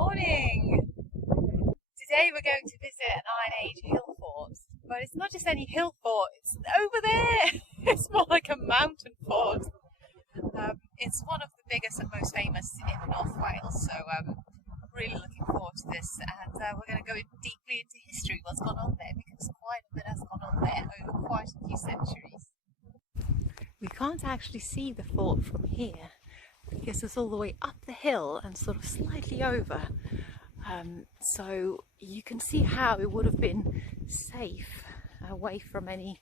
morning! Today we're going to visit an Iron Age Hillfort, but it's not just any hill fort, it's over there! It's more like a mountain fort. It's one of the biggest and most famous in North Wales, so really looking forward to this, and we're going to go deeply into history, what's gone on there, because quite a bit has gone on there over quite a few centuries. We can't actually see the fort from here because it's all the way up the hill and sort of slightly over, so you can see how it would have been safe away from any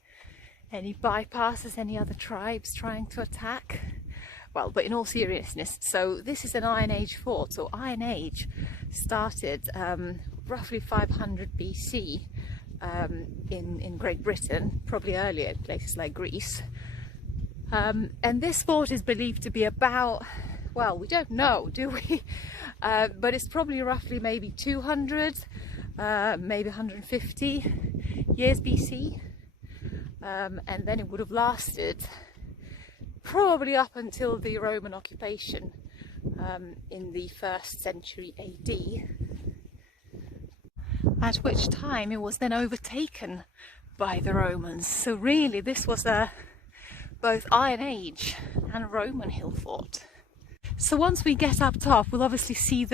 bypasses, any other tribes trying to attack. Well, but in all seriousness, so this is an Iron Age fort. So Iron Age started roughly 500 BC in Great Britain, probably earlier in places like Greece. And this fort is believed to be about, well, we don't know, do we? But it's probably roughly maybe 200, maybe 150 years BC. And then it would have lasted probably up until the Roman occupation in the 1st century AD, at which time it was then overtaken by the Romans. So really this was a both Iron Age and Roman hill fort. So once we get up top, we'll obviously see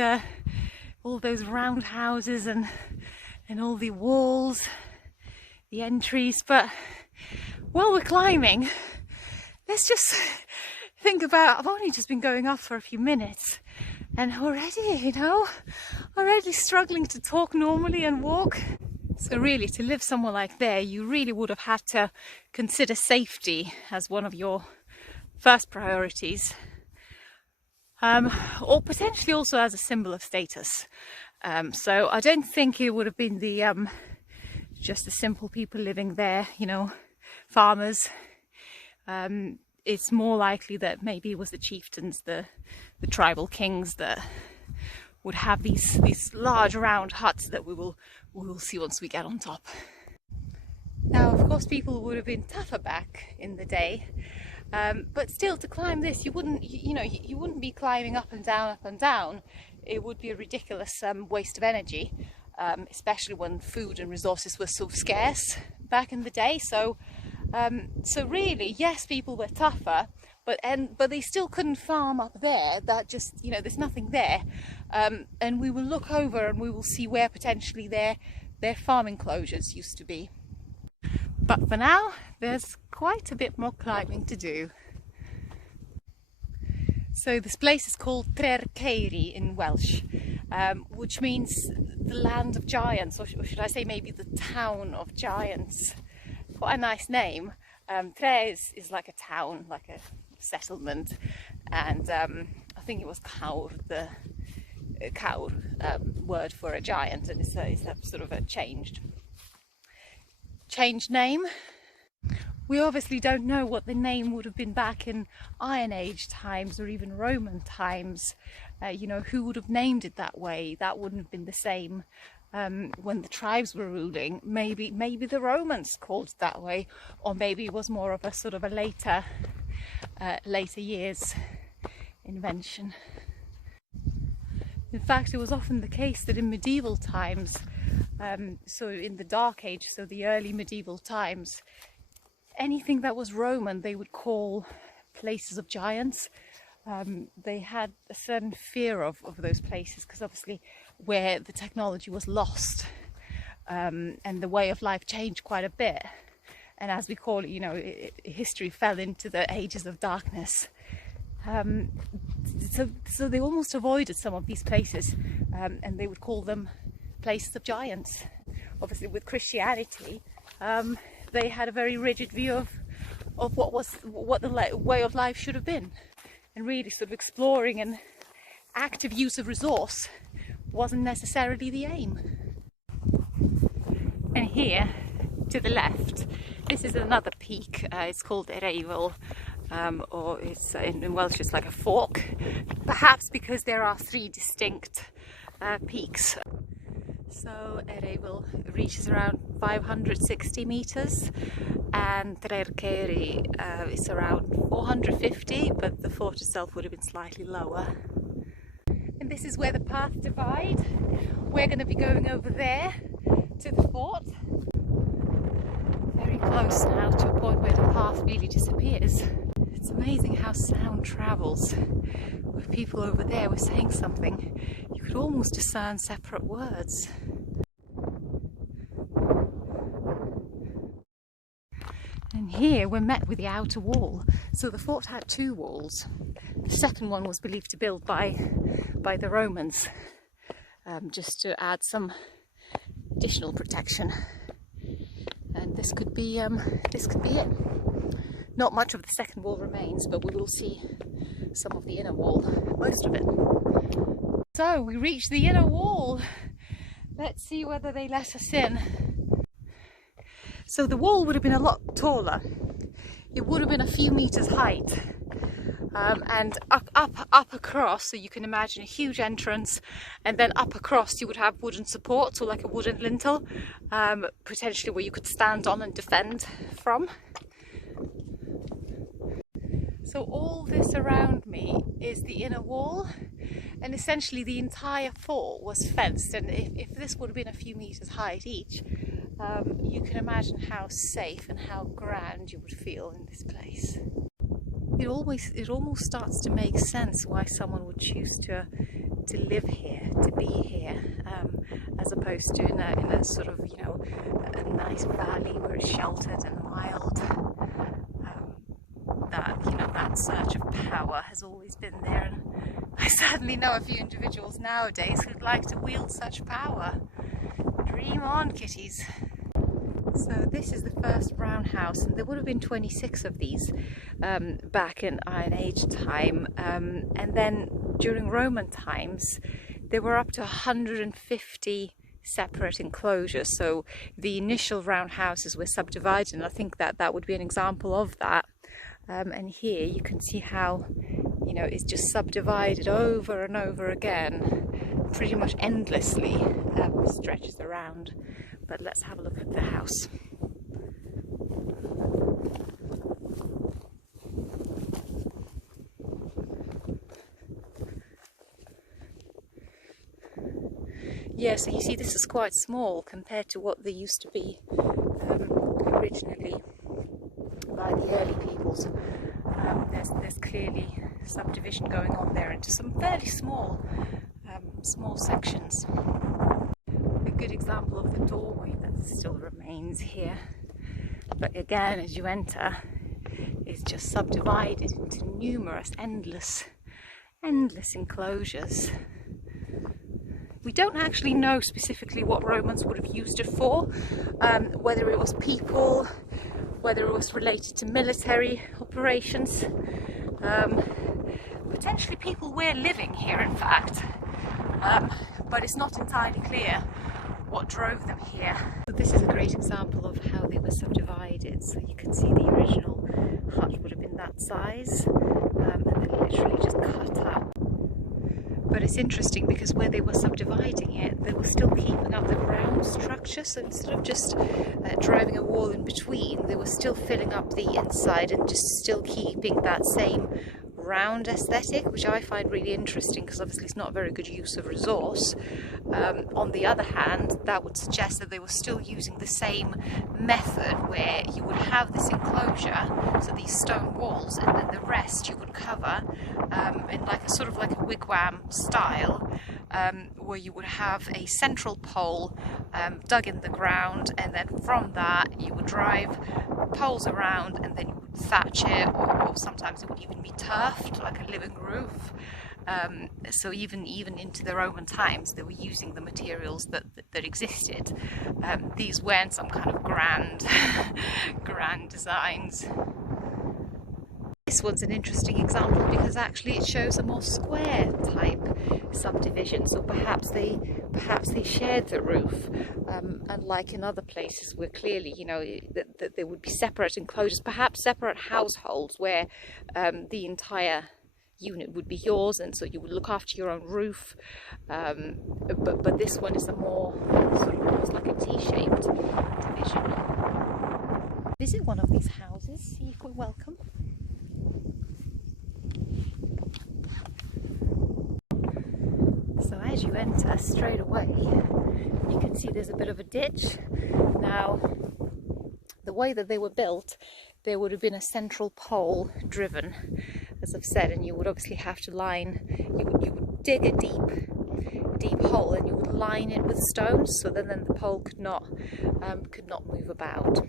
all those round houses and all the walls, the entries, but while we're climbing, let's just think about, I've only just been going up for a few minutes and already, already struggling to talk normally and walk. So really, to live somewhere like there, you really would have had to consider safety as one of your first priorities, or potentially also as a symbol of status. So I don't think it would have been the just the simple people living there, farmers. It's more likely that maybe it was the chieftains, the tribal kings that would have these large round huts that we will see once we get on top. Now, of course, people would have been tougher back in the day, but still, to climb this, you wouldn't be climbing up and down. It would be a ridiculous waste of energy, especially when food and resources were so scarce back in the day. So really, yes, people were tougher, but they still couldn't farm up there. That just, there's nothing there. And we will look over and we will see where potentially their farm enclosures used to be. But for now, there's quite a bit more climbing to do. So this place is called Tre'r Ceiri in Welsh, which means the land of giants, or should I say maybe the town of giants. Quite a nice name. Tre'r is like a town, like a settlement, and I think it was Cawr, the Cawr word for a giant, and it's a sort of a changed name. We obviously don't know what the name would have been back in Iron Age times or even Roman times. Who would have named it that way? That wouldn't have been the same when the tribes were ruling. Maybe the Romans called it that way, or maybe it was more of a sort of a later years invention. In fact, it was often the case that in medieval times, so in the Dark Age, so the early medieval times, anything that was Roman they would call places of giants. They had a certain fear of those places, because obviously where the technology was lost, and the way of life changed quite a bit, and as we call it, history fell into the ages of darkness. So they almost avoided some of these places, and they would call them places of giants. Obviously with Christianity, they had a very rigid view of what the way of life should have been, and really sort of exploring and active use of resource wasn't necessarily the aim. And here to the left, this is another peak. It's called Tre'r, or it's in Welsh it's like a fork, perhaps because there are 3 distinct peaks. So Tre'r reaches around 560 meters, and Tre'r Ceiri is around 450, but the fort itself would have been slightly lower. And this is where the paths divide. We're going to be going over there to the fort. Very close now to a point where the path really disappears. It's amazing how sound travels. With people over there were saying something, you could almost discern separate words. And here we're met with the outer wall. So the fort had two walls. The second one was believed to be built by the Romans, just to add some additional protection. And this could be it. Not much of the second wall remains, but we will see some of the inner wall, most of it. So we reached the inner wall. Let's see whether they let us in. So the wall would have been a lot taller. It would have been a few meters height, and up across, so you can imagine a huge entrance, and then up across you would have wooden supports, or like a wooden lintel, potentially where you could stand on and defend from. So all this around me is the inner wall, and essentially the entire fort was fenced, and if this would have been a few meters height each, you can imagine how safe and how grand you would feel in this place. It almost starts to make sense why someone would choose to live here, to be here, as opposed to in a sort of, you know, a nice valley where it's sheltered and mild. That surge of power has always been there, and I certainly know a few individuals nowadays who'd like to wield such power. Dream on, kitties. So this is the first roundhouse, and there would have been 26 of these back in Iron Age time, and then during Roman times there were up to 150 separate enclosures. So the initial roundhouses were subdivided, and I think that would be an example of that. And here you can see how, you know, it's just subdivided over and over again, pretty much endlessly, stretches around. But let's have a look at the house. Yeah, so you see this is quite small compared to what they used to be originally by the early peoples. There's clearly subdivision going on there into some fairly small sections. A good example of the doorway that still remains here, but again, as you enter, it's just subdivided into numerous, endless enclosures. We don't actually know specifically what Romans would have used it for, whether it was people, whether it was related to military operations. Potentially people were living here, in fact, but it's not entirely clear what drove them here. But this is a great example of how they were subdivided. So you can see the original hut would have been that size, and then literally just cut up. But it's interesting because where they were subdividing it, they were still keeping up the ground structure. So instead of just driving a wall in between, they were still filling up the inside and just still keeping that same round aesthetic, which I find really interesting because obviously it's not a very good use of resource. On the other hand, that would suggest that they were still using the same method where you would have this enclosure, so these stone walls, and then the rest you would cover in like a sort of like a wigwam style, where you would have a central pole dug in the ground, and then from that you would drive poles around, and then you would thatch it, or sometimes it would even be turfed like a living roof. So even into the Roman times they were using the materials that existed. These weren't some kind of grand designs. This one's an interesting example because actually it shows a more square type subdivision, so perhaps they shared the roof, unlike in other places where clearly, you know, that there would be separate enclosures, perhaps separate households where the entire unit would be yours, and so you would look after your own roof, but this one is a more sort of almost like a T-shaped division. Visit one of these houses, see if we're welcome. as you enter straight away, you can see there's a bit of a ditch. Now, the way that they were built, there would have been a central pole driven, as I've said, and you would obviously have to you would dig a deep hole, and you would line it with stones, so then the pole could not move about.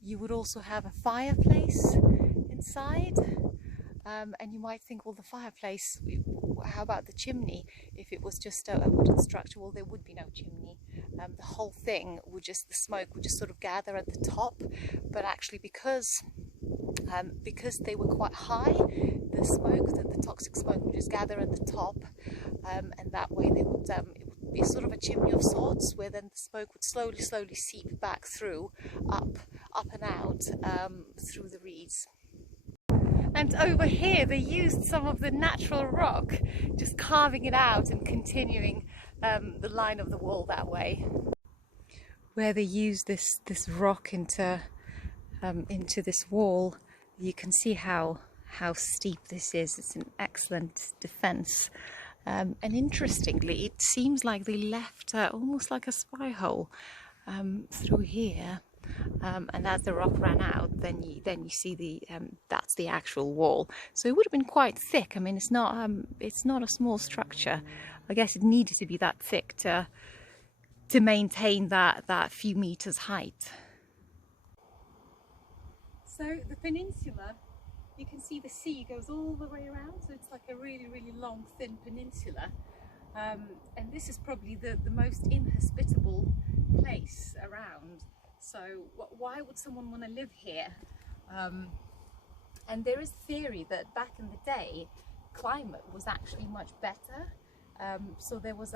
You would also have a fireplace inside, and you might think, well, the fireplace, how about the chimney? If it was just a wooden structure, well, there would be no chimney. The whole thing the smoke would just sort of gather at the top, but actually because they were quite high, the toxic smoke would just gather at the top, and that way it would be sort of a chimney of sorts, where then the smoke would slowly seep back through, up and out, through the reeds. And over here they used some of the natural rock, just carving it out and continuing the line of the wall that way. Where they used this rock into this wall, you can see how steep this is. It's an excellent defence. And interestingly, it seems like they left almost like a spy hole through here. And as the rock ran out, then you see that's the actual wall. So it would have been quite thick. I mean, it's not a small structure. I guess it needed to be that thick to maintain that few meters height. So the peninsula, you can see the sea goes all the way around. So it's like a really long, thin peninsula. And this is probably the most inhospitable place around. So why would someone want to live here? And there is theory that back in the day, climate was actually much better. So there was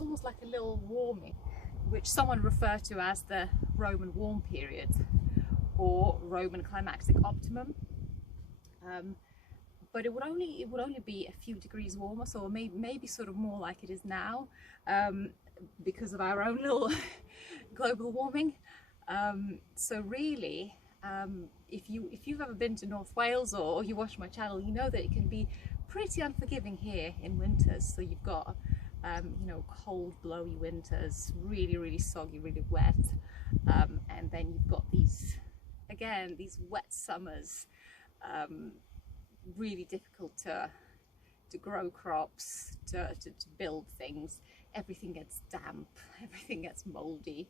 almost like a little warming, which someone referred to as the Roman warm period or Roman climactic optimum. But it would only be a few degrees warmer, so maybe sort of more like it is now, because of our own little global warming. So really, if you've ever been to North Wales or you watch my channel, you know that it can be pretty unforgiving here in winters. So you've got cold, blowy winters, really soggy, really wet, and then you've got these wet summers, really difficult to grow crops, to build things. Everything gets damp, everything gets moldy.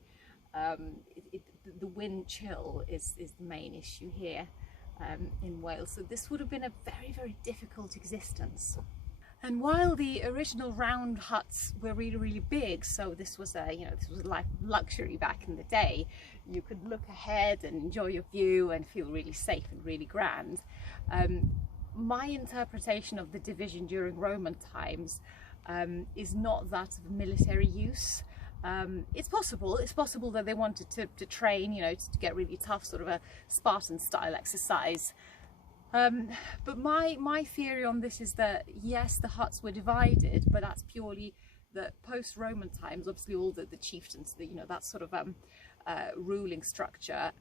The wind chill is the main issue here in Wales. So this would have been a very difficult existence. And while the original round huts were really big, so this was like luxury back in the day, you could look ahead and enjoy your view and feel really safe and really grand. My interpretation of the division during Roman times is not that of military use. It's possible that they wanted to train, to get really tough, sort of a Spartan style exercise. But my theory on this is that yes, the huts were divided, but that's purely that post-Roman times, obviously all the chieftains, that sort of ruling structure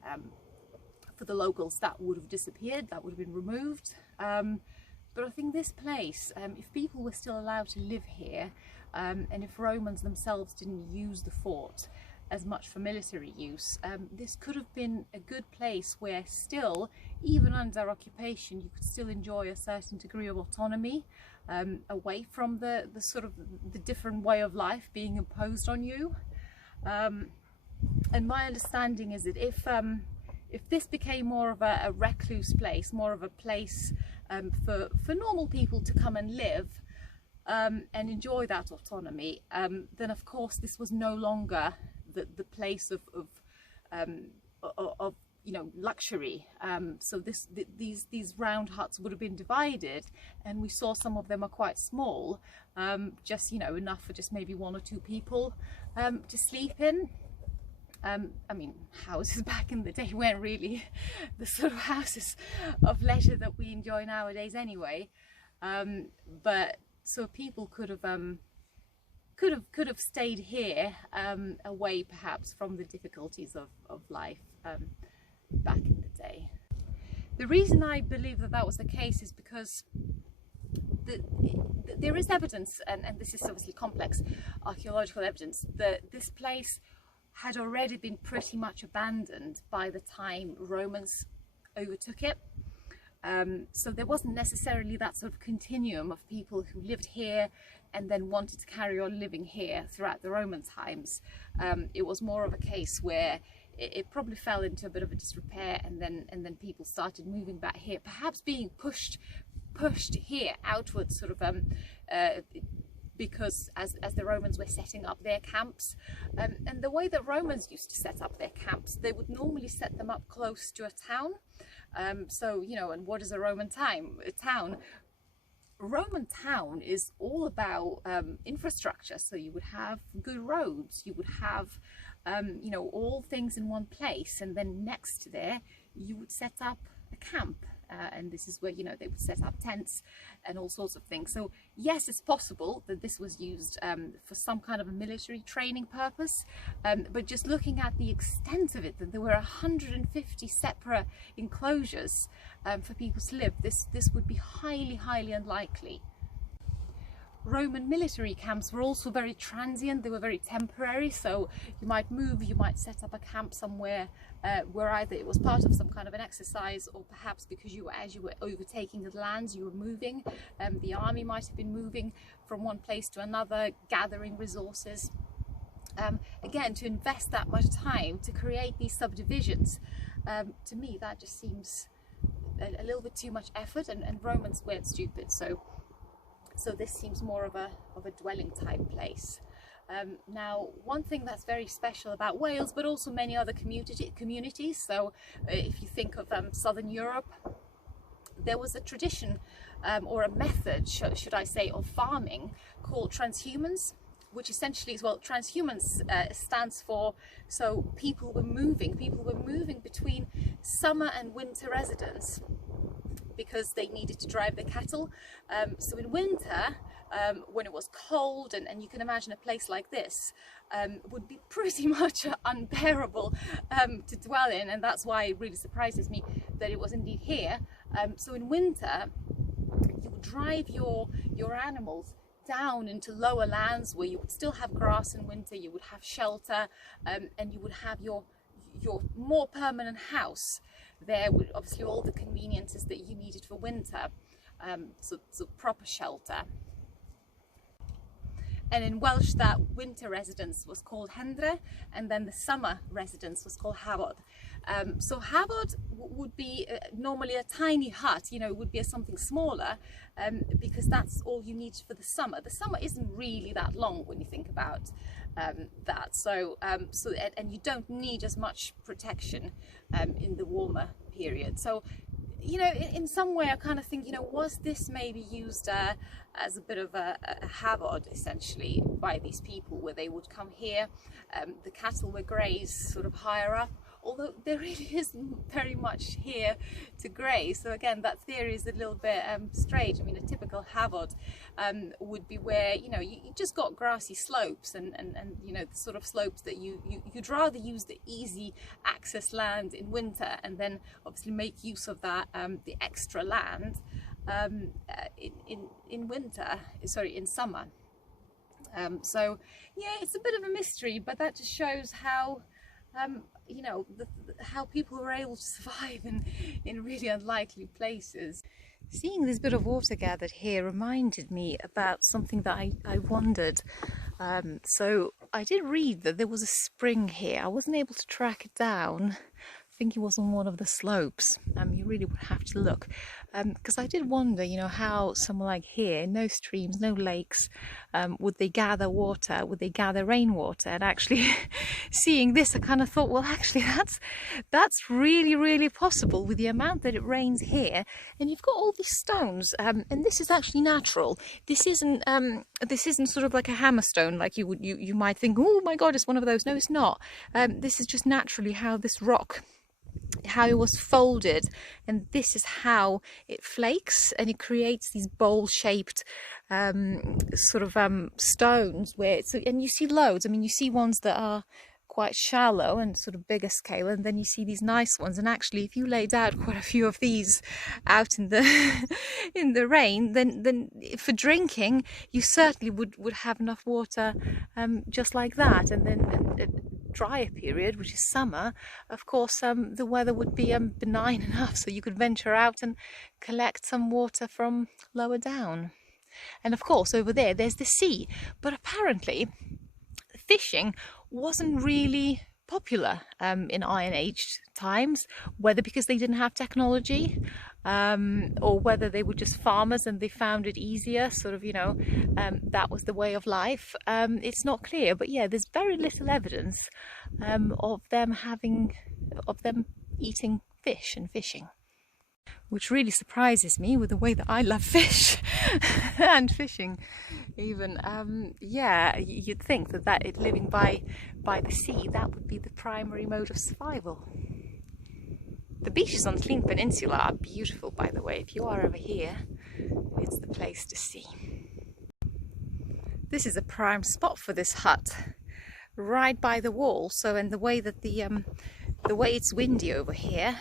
for the locals, that would have disappeared, that would have been removed. But I think this place, if people were still allowed to live here, and if Romans themselves didn't use the fort as much for military use, this could have been a good place where still, even under occupation, you could still enjoy a certain degree of autonomy, away from the sort of the different way of life being imposed on you. And my understanding is that if this became more of a recluse place, more of a place for normal people to come and live and enjoy that autonomy, then of course this was no longer the place of luxury. So these round huts would have been divided, and we saw some of them are quite small, just enough for just maybe one or two people to sleep in. I mean, houses back in the day weren't really the sort of houses of leisure that we enjoy nowadays anyway, but so people could have stayed here, away perhaps from the difficulties of life back in the day. The reason I believe that was the case is because there is evidence, and this is obviously complex archaeological evidence, that this place had already been pretty much abandoned by the time Romans overtook it. So there wasn't necessarily that sort of continuum of people who lived here and then wanted to carry on living here throughout the Roman times. It was more of a case where it probably fell into a bit of a disrepair, and then people started moving back here, perhaps being pushed here outwards, sort of because as the Romans were setting up their camps, and the way that Romans used to set up their camps, they would normally set them up close to a town. So, you know, and what is a Roman town? A Roman town is all about infrastructure. So you would have good roads, you would have you know, all things in one place, and then next to there you would set up a camp. And this is where, you know, they would set up tents and all sorts of things. So yes, it's possible that this was used for some kind of a military training purpose, but just looking at the extent of it, that there were 150 separate enclosures for people to live, this would be highly unlikely. Roman military camps were also very transient, they were very temporary, so you might move, you might set up a camp somewhere where either it was part of some kind of an exercise, or perhaps because as you were overtaking the lands, you were moving. The army might have been moving from one place to another, gathering resources. Again, to invest that much time to create these subdivisions, to me that just seems a little bit too much effort, and Romans weren't stupid, so this seems more of a dwelling type place. Now, one thing that's very special about Wales, but also many other communities, so if you think of Southern Europe, there was a tradition or a method, should I say, of farming called transhumance, which essentially is, well, transhumance stands for, so people were moving between summer and winter residence, because they needed to drive their cattle. So in winter, when it was cold, and you can imagine a place like this would be pretty much unbearable to dwell in, and that's why it really surprises me that it was indeed here. So in winter, you would drive your animals down into lower lands where you would still have grass in winter, you would have shelter, and you would have your more permanent house there with obviously all the conveniences that you needed for winter, so proper shelter. And in Welsh, that winter residence was called Hendra, and then the summer residence was called Hafod. So Hafod would be normally a tiny hut, you know, it would be something smaller, because that's all you need for the summer. The summer isn't really that long when you think about that. So, and you don't need as much protection in the warmer period. So, you know, in some way I kind of think, you know, was this maybe used as a bit of a Hafod essentially by these people, where they would come here, the cattle were grazed sort of higher up, although there really isn't very much here to graze. So again, that theory is a little bit strange. I mean, a typical Hafod would be where, you know, you just got grassy slopes, and you know, the sort of slopes that you'd rather use the easy access land in winter, and then obviously make use of that the extra land in summer. So yeah, it's a bit of a mystery, but that just shows how you know, how people were able to survive in really unlikely places. Seeing this bit of water gathered here reminded me about something that I wondered. So I did read that there was a spring here. I wasn't able to track it down. I think it was on one of the slopes. You really would have to look, because I did wonder, you know, how somewhere like here, no streams, no lakes, would they gather water, would they gather rainwater? And actually seeing this, I kind of thought, well, actually that's really possible with the amount that it rains here. And you've got all these stones, and this is actually natural. This isn't sort of like a hammerstone, like you might think, oh my god, it's one of those. No, it's not. This is just naturally how this rock, how it was folded, and this is how it flakes, and it creates these bowl-shaped sort of stones where and you see loads. I mean, you see ones that are quite shallow and sort of bigger scale, and then you see these nice ones. And actually, if you laid out quite a few of these out in the in the rain, then for drinking you certainly would have enough water just like that. And then drier period, which is summer, of course, the weather would be benign enough so you could venture out and collect some water from lower down. And of course over there's the sea, but apparently fishing wasn't really popular in Iron Age times, whether because they didn't have technology or whether they were just farmers and they found it easier, sort of, you know, that was the way of life. It's not clear, but yeah, there's very little evidence of them eating fish and fishing, which really surprises me with the way that I love fish and fishing even. Yeah, you'd think that living by the sea, that would be the primary mode of survival. The beaches on the Llyn Peninsula are beautiful, by the way. If you are over here, it's the place to see. This is a prime spot for this hut, right by the wall. So, and the way that the way it's windy over here,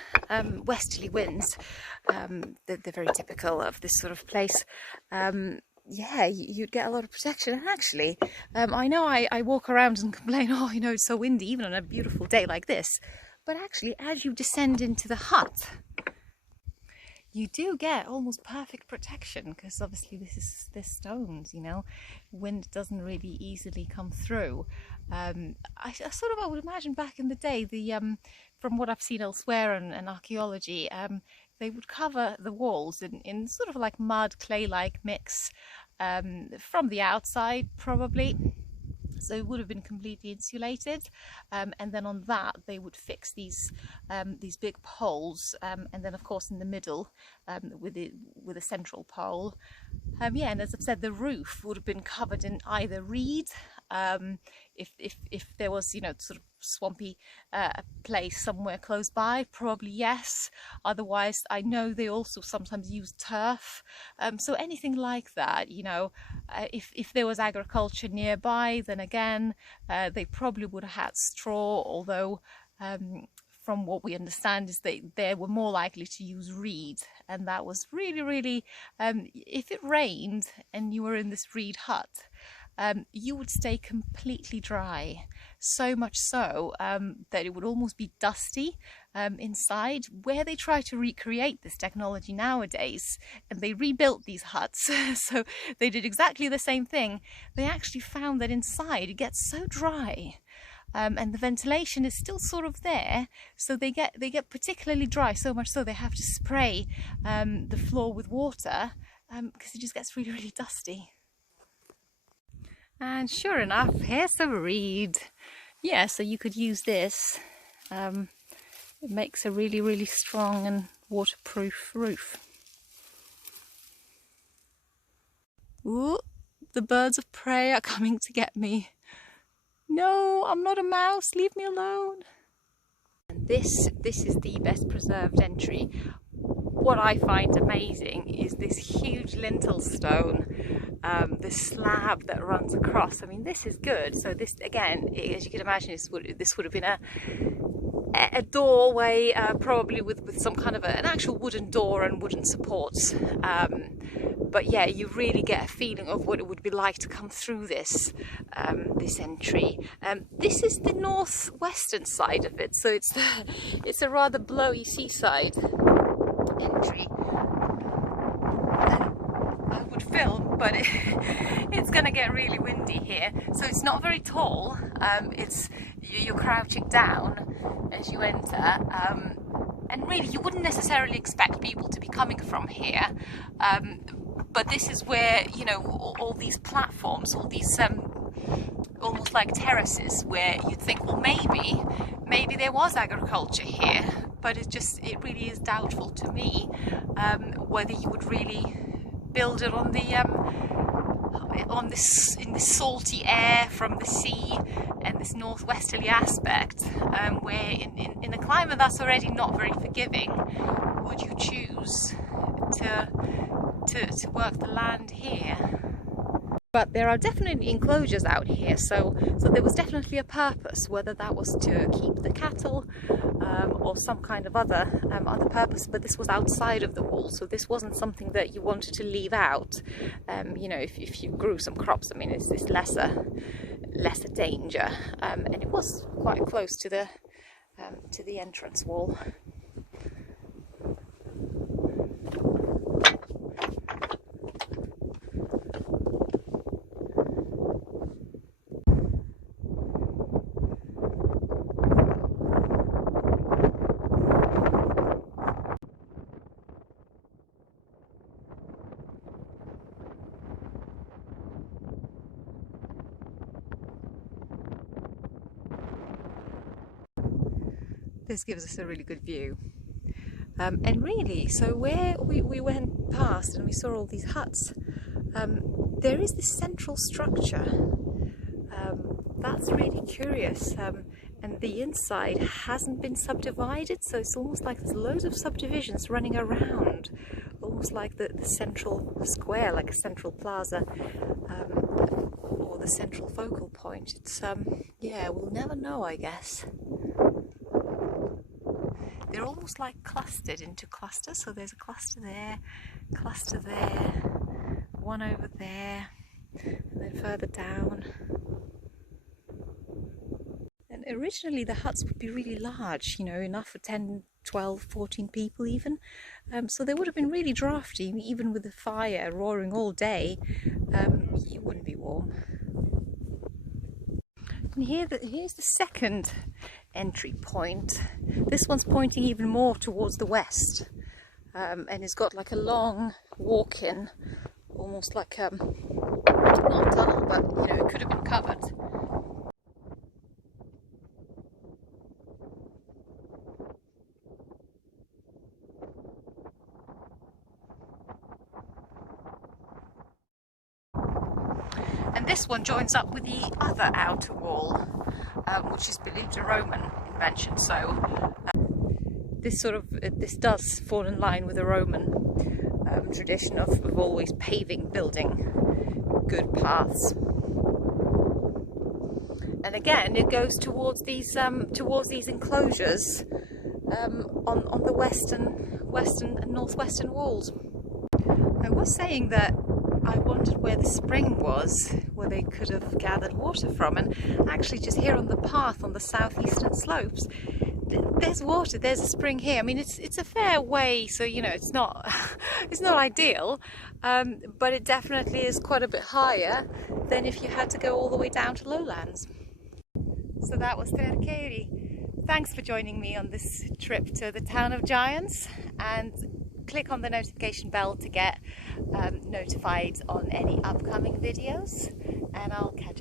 westerly winds, they're very typical of this sort of place. Yeah, you'd get a lot of protection. And actually, I know I walk around and complain, oh, you know, it's so windy, even on a beautiful day like this. But actually, as you descend into the hut, you do get almost perfect protection, because obviously there's stones, you know, wind doesn't really easily come through. I would imagine back in the day, from what I've seen elsewhere and archaeology, they would cover the walls in sort of like mud, clay-like mix from the outside, probably. So it would have been completely insulated, and then on that they would fix these big poles, and then of course in the middle with a central pole. Yeah, and as I've said, the roof would have been covered in either reed, if there was, you know, sort of swampy place somewhere close by, probably yes. Otherwise, I know they also sometimes use turf, so anything like that, you know. If there was agriculture nearby, then again they probably would have had straw, although from what we understand is they were more likely to use reed, and that was really if it rained and you were in this reed hut, you would stay completely dry, so much so that it would almost be dusty inside. Where they try to recreate this technology nowadays, and they rebuilt these huts, so they did exactly the same thing. They actually found that inside it gets so dry, and the ventilation is still sort of there, so they get particularly dry, so much so they have to spray the floor with water because it just gets really dusty. And sure enough, here's a reed. Yeah, so you could use this. It makes a really strong and waterproof roof. Ooh, the birds of prey are coming to get me. No, I'm not a mouse, leave me alone. And this is the best preserved entry. What I find amazing is this huge lintel stone, this slab that runs across. I mean, this is good. So this, again, as you can imagine, this would have been a doorway, probably with some kind of an actual wooden door and wooden supports. But yeah, you really get a feeling of what it would be like to come through this entry. This is the northwestern side of it, so it's a rather blowy seaside entry. I would film, but it's gonna get really windy here, so it's not very tall. You're crouching down as you enter, and really you wouldn't necessarily expect people to be coming from here, but this is where, you know, all these platforms, all these almost like terraces, where you'd think, well, maybe there was agriculture here, but it really is doubtful to me whether you would really build it on in this salty air from the sea and this northwesterly aspect, where in a climate that's already not very forgiving, would you choose to work the land here? But there are definitely enclosures out here, so there was definitely a purpose, whether that was to keep the cattle or some kind of other purpose. But this was outside of the wall, so this wasn't something that you wanted to leave out. You know, if you grew some crops, I mean, it's lesser danger, and it was quite close to the entrance wall. This gives us a really good view. And really, so where we went past and we saw all these huts, there is this central structure. That's really curious. And the inside hasn't been subdivided, so it's almost like there's loads of subdivisions running around, almost like the central square, like a central plaza, or the central focal point. It's, yeah, we'll never know, I guess. They're almost like clustered into clusters, so there's a cluster there, one over there, and then further down. And originally the huts would be really large, you know, enough for 10, 12, 14 people even. So they would have been really drafty, even with the fire roaring all day. You wouldn't be warm. And here's the second entry point. This one's pointing even more towards the west, and it's got like a long walk-in, almost like not a tunnel, but you know, it could have been covered. And this one joins up with the other outer wall, which is believed a Roman invention. So this does fall in line with a Roman tradition of always building good paths. And again, it goes towards these enclosures on the western and northwestern walls. I was saying that I wondered where the spring was, where they could have gathered water from, and actually just here on the path on the southeastern slopes, there's water, there's a spring here. I mean, it's a fair way, so you know, it's not ideal, but it definitely is quite a bit higher than if you had to go all the way down to lowlands. So that was Tre'r Ceiri. Thanks for joining me on this trip to the town of giants, and click on the notification bell to get notified on any upcoming videos, and I'll catch